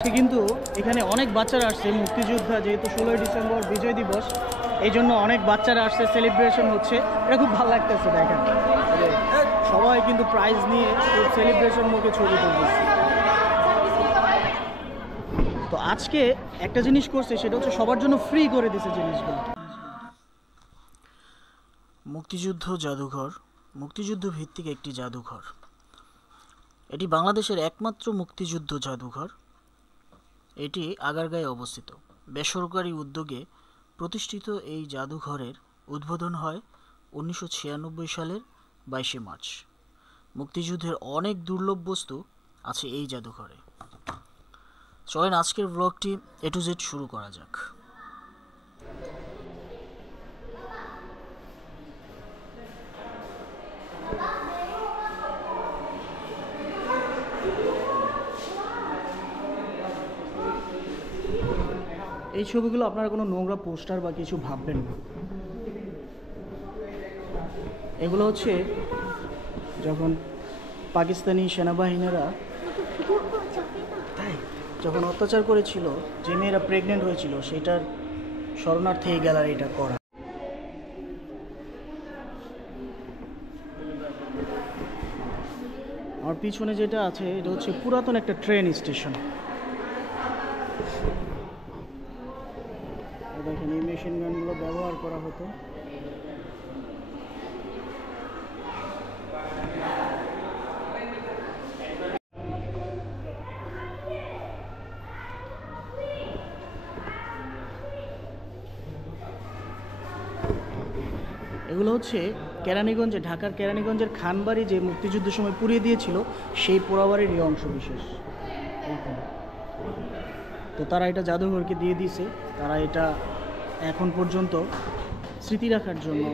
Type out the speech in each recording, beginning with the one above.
কিন্তু এখানে অনেক বাচ্চারা আসছে মুক্তিযোদ্ধা যেহেতু 16ই ডিসেম্বর বিজয় দিবস এই জন্য অনেক বাচ্চারা আসছে সেলিব্রেশন হচ্ছে এটা খুব ভালো লাগতেছে দেখেন সবাই কিন্তু প্রাইজ নিয়ে খুব সেলিব্রেশন মুখে ছবি তুলতেছে তো আজকে একটা জিনিস করছে সেটা হচ্ছে সবার জন্য ফ্রি করে দিয়েছে জিনিসগুলো মুক্তিযুদ্ধ জাদুঘর মুক্তিযুদ্ধ ভিত্তিক একটি জাদুঘর এটি বাংলাদেশের একমাত্র মুক্তিযুদ্ধ জাদুঘর এটি আগারগাঁয়ে অবস্থিত বেসরকারি উদ্যোগে প্রতিষ্ঠিত এই জাদুঘরের উদ্বোধন হয় 1996 সালের 22 মার্চ মুক্তিযুদ্ধের অনেক দুর্লভ বস্তু আছে এই জাদুঘরে চলেন আজকের ব্লগটি A to Z শুরু করা যাক এই ছবিগুলো আপনারা কোনো নোংরা পোস্টার বা কিছু ভাববেন না এগুলো হচ্ছে যখন পাকিস্তানি সেনাবাহিনীরা যখন অত্যাচার করেছিল যে মেয়েরা প্রেগনেন্ট হয়েছিল সেটার শরণার্থী এই গ্যালারিটা করা আমার পিছনে যেটা আছে এটা হচ্ছে পুরাতন একটা ট্রেন স্টেশন দেখেন এই মেশিন গানগুলো ব্যবহার করা হতো এগুলো হচ্ছে কেরানীগঞ্জে ঢাকার কেরানীগঞ্জের খানবাড়ি যে মুক্তিযুদ্ধের সময় পুড়িয়ে দিয়েছিল সেই পোড়াবাড়ির অংশ বিশেষ তো তারা এটা জাদুঘরকে দিয়ে দিয়েছে তারা এটা এখন পর্যন্ত স্মৃতি রাখার জন্য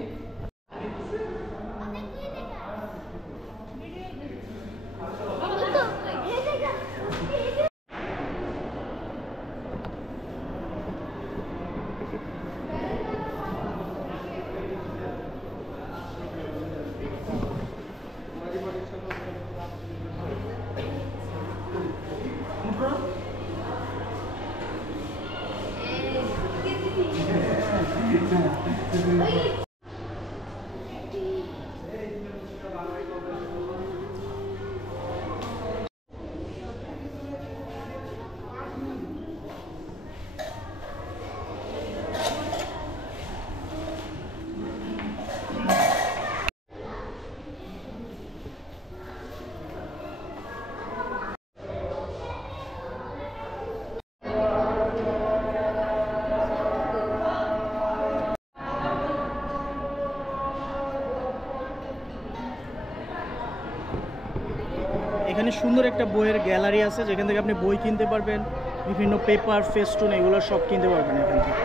এখানে সুন্দর একটা বইয়ের গ্যালারি আছে যেখান থেকে আপনি বই কিনতে পারবেন বিভিন্ন পেপার ফেস্টুন এগুলো সব কিনতে পারবেন এখান থেকে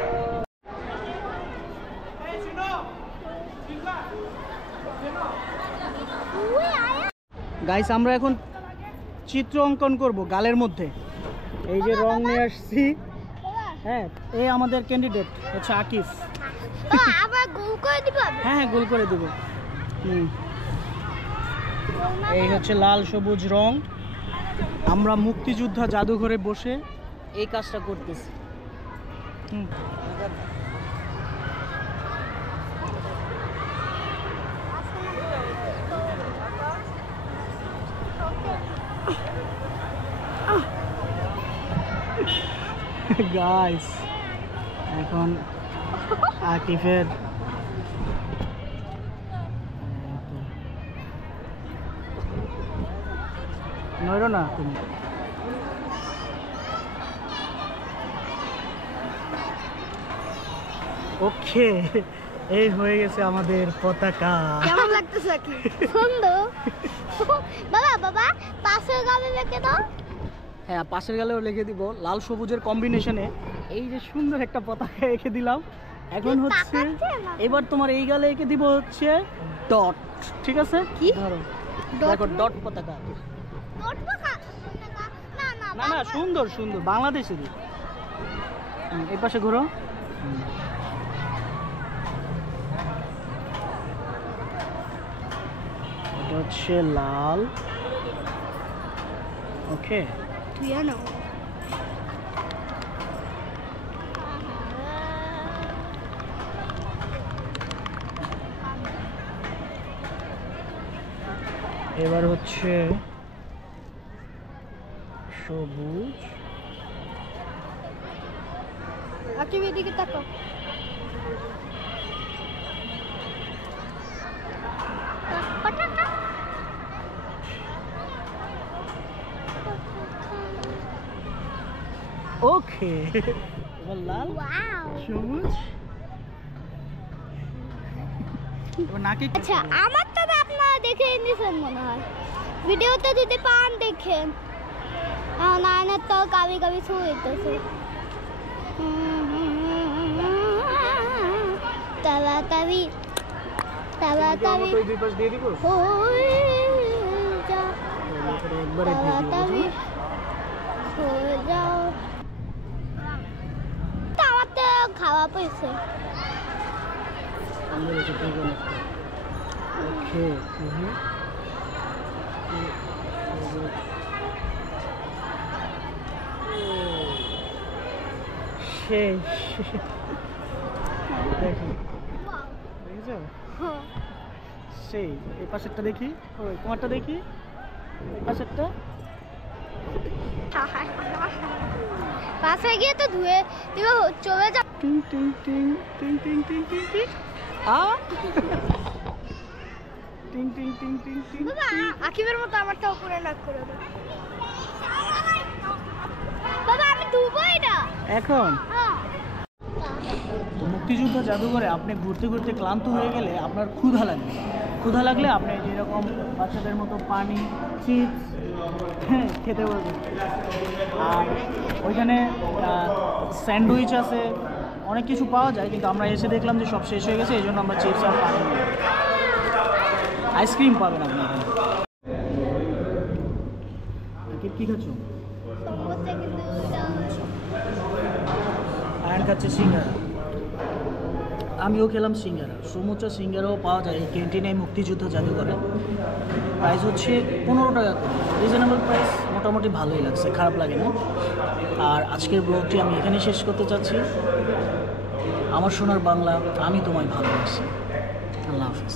গাইস আমরা এখন চিত্র অঙ্কন করব গালের মধ্যে এই যে রং নিয়ে আসছি হ্যাঁ এই আমাদের ক্যান্ডিডেট হচ্ছে আকিফ আবার গোল করে দিব হ্যাঁ গোল করে দেব এই হচ্ছে লাল সবুজ রং আমরা মুক্তিযোদ্ধা জাদুঘরে বসে এই কাজটা করতেছি গাইস এখন আকিফের নইরো না তুমি ওকে এই হয়ে গেছে আমাদের পতাকা কেমন লাগতেছে কি সুন্দর বাবা বাবা পাশের গালে লিখে দাও হ্যাঁ পাশের গালেও লিখে দিব লাল সবুজের কম্বিনেশনে এই যে সুন্দর একটা পতাকা এঁকে দিলাম এখন হচ্ছে এবার তোমার এই গালে এঁকে দিব হচ্ছে ডট ঠিক আছে কি ধরো দেখো ডট পতাকা না না সুন্দর সুন্দর বাংলাদেশেরই এই পাশে ঘুরো এটা হচ্ছে লাল ওকে তুই জানো এবার হচ্ছে সবুজ, আকিব এদিকে তাকাও। ওকে। এবার লাল, ওয়াও। সবুজ, এবার নাকে কি আচ্ছা করবো? আমারটা তো আপনারা দেখে নিয়েছেন মনে হয়, ভিডিওতে যদি পান দেখেন। নায়নের তো কাবি কাবি ছুঁ হইতেছে। তাড়াতাড়ি তাড়াতাড়ি আমাকে ওই দুই পাশ দিয়ে দিব? হয়ে যা, একবারে দিয়ে দিব, তাড়াতাড়ি হয়ে যাও। তা আমার তো খাওয়া পেয়েছে। ওকে। শেষ। দেখি, দেখেছো? সেই এই পাশেরটা দেখি, ওই তোমারটা দেখি, এই পাশেরটা। বাসায় গিয়ে তো ধুয়ে দিবে, চলে যা। টিং টিং টিং টিং টিং টিং টিং টিং। আ টিং টিং টিং টিং টিং। বাবা আকিবের মতো আমারটাও করে লাগ করে দাও। বাবা আমি ধুবো এটা এখন হ্যাঁ। মুক্তিযুদ্ধ জাদুঘরে আপনি ঘুরতে ঘুরতে ক্লান্ত হয়ে গেলে আপনার ক্ষুধা লাগবে। ক্ষুধা লাগলে আপনি যেরকম বাচ্চাদের মতো পানি, চিপস খেতে পারবেন। আর ওইখানে স্যান্ডউইচ আছে, অনেক কিছু পাওয়া যায়, কিন্তু আমরা এসে দেখলাম যে সব শেষ হয়ে গেছে, এই জন্য আমরা চিপস আর পানি নিই। আইসক্রিম পাবেন আপনি এখানে। কী খাচ্ছ? সবুজটা কিন্তু এটা- আয়ন খাচ্ছে সিঙ্গারা, আমিও খেলাম সিঙ্গারা। সমুচা সিঙ্গারাও পাওয়া যায় এই ক্যান্টিনে মুক্তিযুদ্ধ জাদুঘরে। প্রাইস হচ্ছে 15 টাকা করে, রিজনেবল প্রাইস, মোটামুটি ভালোই লাগছে, খারাপ লাগে না। আর আজকের ব্লগটি আমি এখানে শেষ করতে চাচ্ছি। আমার সোনার বাংলা, আমি তোমায় ভালোবাসি। আল্লাহ হাফিজ।